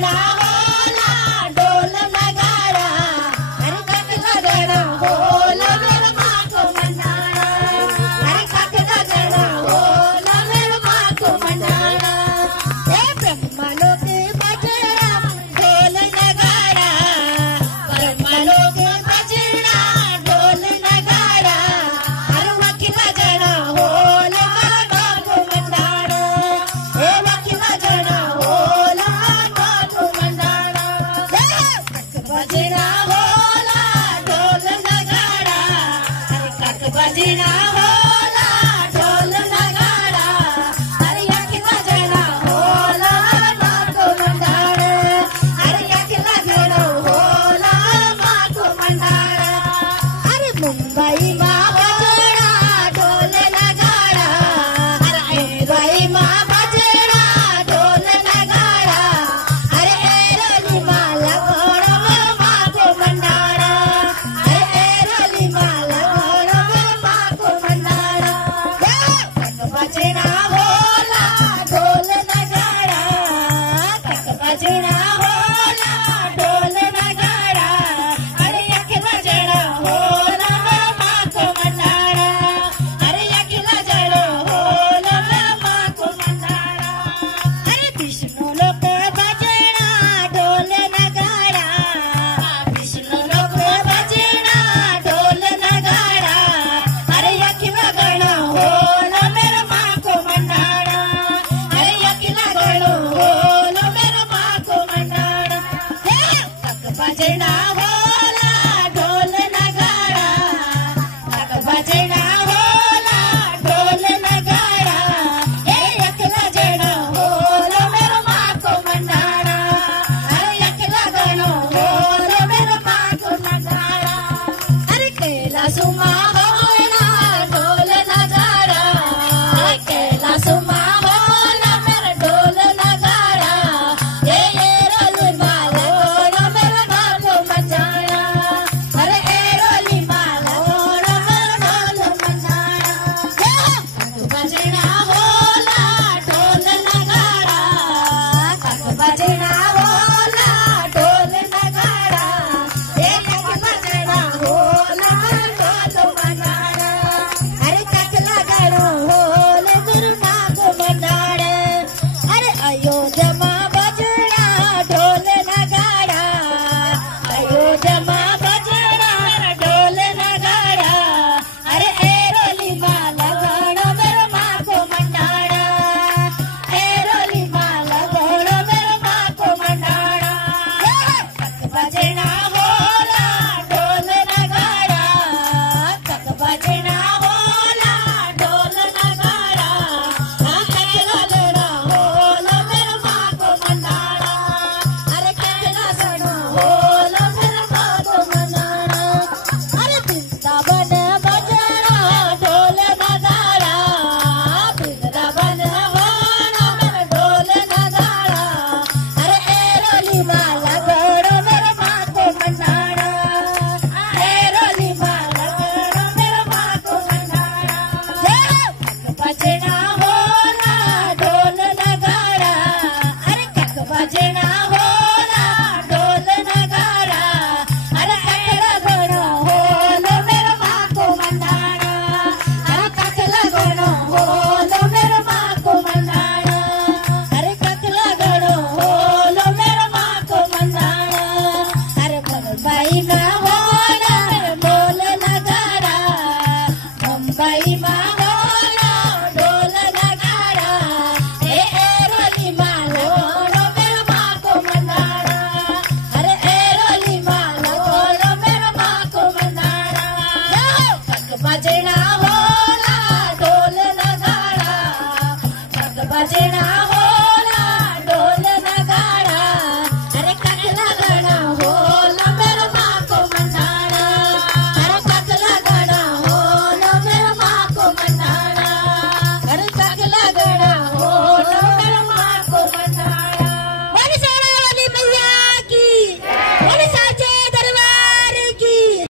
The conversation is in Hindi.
बजना होला ढोल नगाड़ा अरे कक लगना होला मेरे माँ को मनाना अरे कक लगना होला मेरे माँ को मनाना हे ब्रह्मा लोक बजना ढोल नगाड़ा ब्रह्मा लोक बजना ढोल नगाड़ा अरे वकी बजना होला मेरे माँ को मनाना हे वकी बजना होला माँ को मनाना कक बजना होला ढोल नगाड़ा अरे कक बजना होला ढोल नगाड़ा अरे यकी बजना होला माँ को मनाना अरे यकी बजना होला माँ को मनाना अरे मुंबई माँ बजना ढोल नगाड़ा अरे मुंबई माँ बजना ढोल नगाड़ा अरे एरोली माला घोड़ा मेरे माँ को मनाना अरे एरोली माला घोड़ा मेरे माँ को मनाना कक बजना होला ढोल नगाड़ा कक बजना होला ढोल नगाड़ा अरे यक बजना होला मेरे माँ को मनाना अरे यक बजना होला मेरे माँ को मनाना अरे विष्णु लोक बजना ढोल नगाड़ा विष्णु लोक बजना ढोल नगाड़ा अरे यक बजना होला मेरे माँ को मनाना अरे यक बजना होला मेरे माँ को मनाना कक बजना होला ढोल नगाड़ा कक बजना होला ढोल नगाड़ा हे यक बजना होला मेरे माँ को मनाना अरे यक बजना होला मेरे माँ को मनाना अरे कैलासु माँ होला ढोल नगाड़ा कैलासु माँ होला मेरे ढोल नगाड़ा हे एरोली माला घोड़ा मेरे माँ को मनाना अरे एरोली माला घोड़ा मेरे ढोल मनाना कक बजना होला ढोल नगाड़ा कक बजना होला ढोल नगाड़ा हे कक बजना होला ढोल मनाना अरे कक लगना होला गुरु माँ को मनाना अरे अयोध्या माँ बजना ढोल नगाड़ा अयोध्या माँ बजना ढोल नगाड़ा अरे एरोली माला घोड़ा मेरे माँ को मनाना एरोली माला घोड़ा मेरे माँ को मनाना कक बजना होला ढोल नगाड़ा कक बजना होला ढोल नगाड़ा कक लगना होला मेरे माँ को मनाना अरे कक लगना होला मेरे माँ को मनाना अरे वृंदावन बजना ढोल नगाड़ा वृंदावन होला मेरे ढोल नगाड़ा अरे एरोली माला घोड़ा मेरे माँ को मनाना एरोली माला घोड़ा मेरे माँ को मनाना कक बजना होला ढोल नगाड़ा अरे कक बजना होला ढोल नगाड़ा अरे कक लगना होला मेरे माँ को मनाना अरे कक लगना होला मेरे माँ को मनाना अरे कक लगना होला मेरे माँ को मनाना अरे मुंबई में होला ढोल नगाड़ा मुंबई में होला ढोल नगाड़ा हे एरोली माला घोड़ा मेरे माँ को मनाना अरे एरोली माला घोड़ा मेरे माँ को मनाना कक बजना होला ढोल नगाड़ा कक बजना होला ढोल नगाड़ा अरे कक लगना होला मेरे माँ को मनाना अरे कक लगना होला मेरे माँ को मनाना अरे कक लगना होला मेरे माँ को मनाना बोले शेरा वाली मैया की बोले